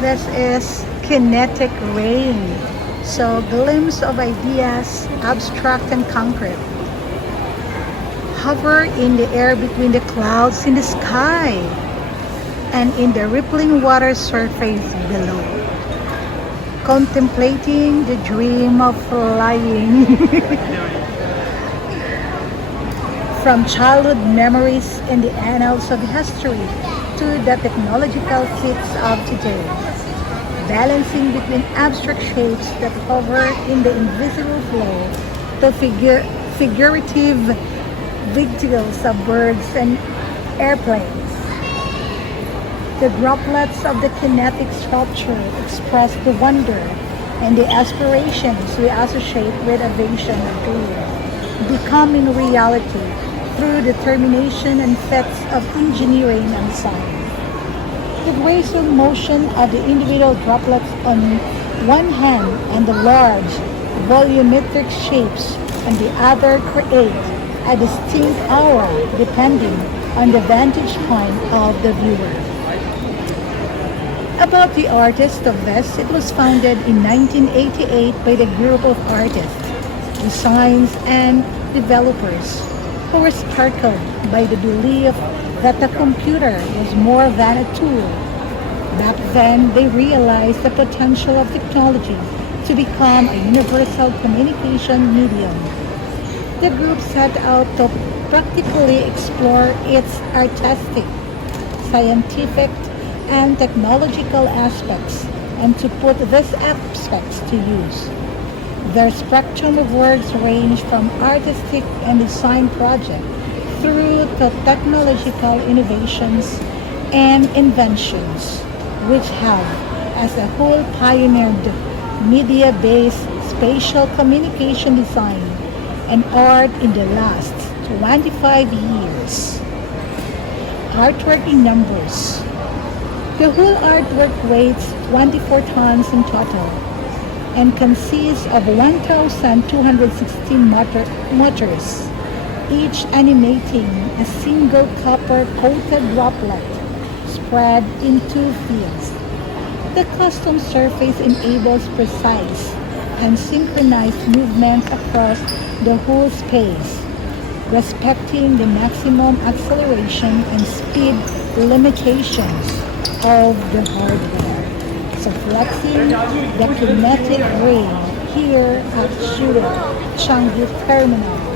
This is kinetic rain. So glimpse of ideas, abstract and concrete, hover in the air between the clouds in the sky and in the rippling water surface below, contemplating the dream of flying. From childhood memories in the annals of history to the technological feats of today, balancing between abstract shapes that hover in the invisible flow to figurative visuals of birds and airplanes. The droplets of the kinetic sculpture express the wonder and the aspirations we associate with a vision or dream, becoming reality through determination and feats of engineering and science. The graceful motion of the individual droplets on one hand and the large, volumetric shapes on the other create a distinct aura depending on the vantage point of the viewer. About the artist of this, it was founded in 1988 by the group of artists, designs, and developers who were startled by the belief that the computer was more than a tool. Back then, they realized the potential of technology to become a universal communication medium. The group set out to practically explore its artistic, scientific, and technological aspects and to put these aspects to use. Their spectrum of works range from artistic and design projects through to technological innovations and inventions, which have, as a whole, pioneered media-based spatial communication design and art in the last 25 years. Artwork in numbers. The whole artwork weighs 24 tons in total and consists of 1,216 motors, each animating a single copper-coated droplet spread in two fields. The custom surface enables precise and synchronized movement across the whole space, respecting the maximum acceleration and speed limitations of the hardware. So flexing the kinetic rain here at Shawie Changi Terminal.